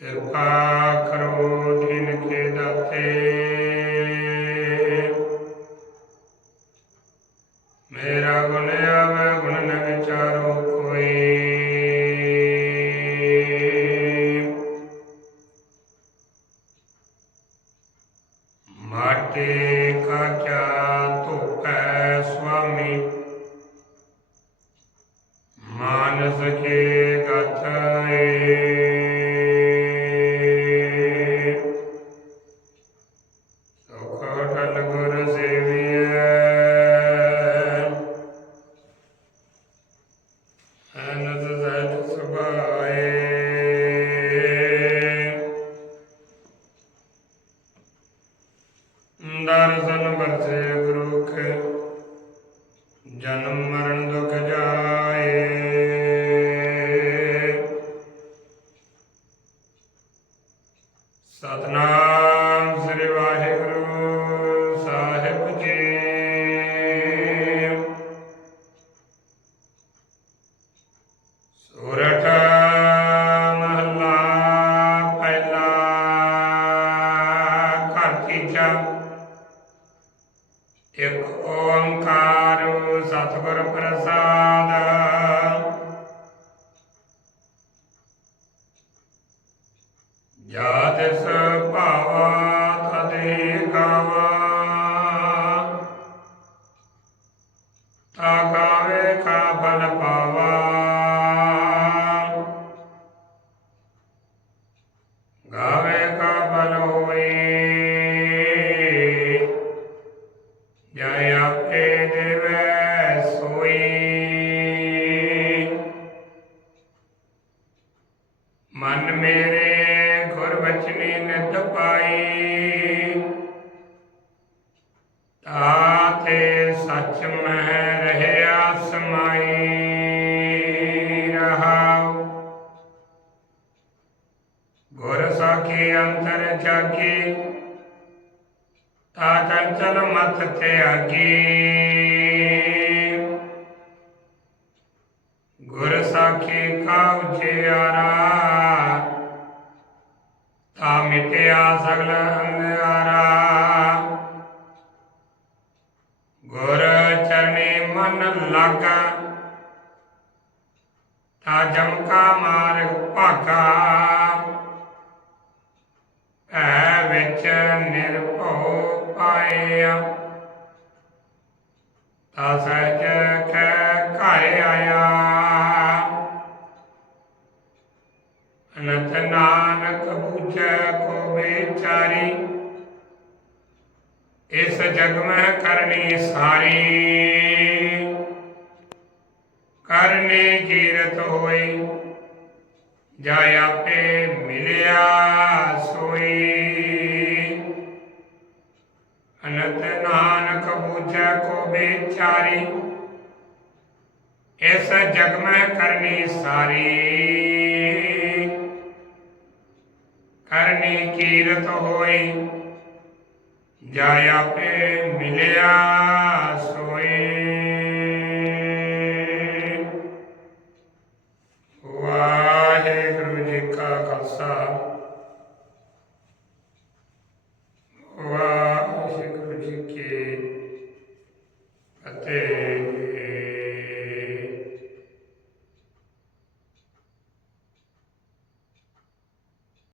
कृपा करो जिनके दाते मेरा गुण आवे गुण न विचारो कोई। माटे का क्या ਅਤੇ ਗੁਰੂ ਕੇ ਜਨਮ ਇੱਕ ਓੰਕਾਰ ਸਤਿਗੁਰ ਪ੍ਰਸਾਦ ਜਾ ਤਿਸ जयते दिवे सोई मन मेरे गुरबचनी नित पाई ताते सच मह रहे समाई रहाओ। गुर सखी, अंतर जागी ਤਾ ਚੰਚਲ ਮਤ ਤਿਆਗੀ ਗੁਰ ਸਾਖੀ ਕਾ ਉਜਿਆਰਾ ਤਾ ਮਿਟਿਆ ਸਗਲ ਅੰਧਿਆਰਾ ਗੁਰ ਚਰਨੀ ਮਨ ਲਾਗਾ, ਤਾ ਜਮਕਾ ਮਾਰਗ ਭਾਗਾ। असज आया अनत नानक पूछ को बेचारी इस जग में करनी सारी। करने कीरत होई। जाया पे ਵਿਚਾਰੀ। ਇਸ ਜਗ ਮੈਂ ਕਰਨੀ ਸਾਰੀ। ਕਰਨੀ ਕੀਰਤ ਹੋਈ। ਜਾ ਆਪੇ ਮਿਲਿਆ। Amém.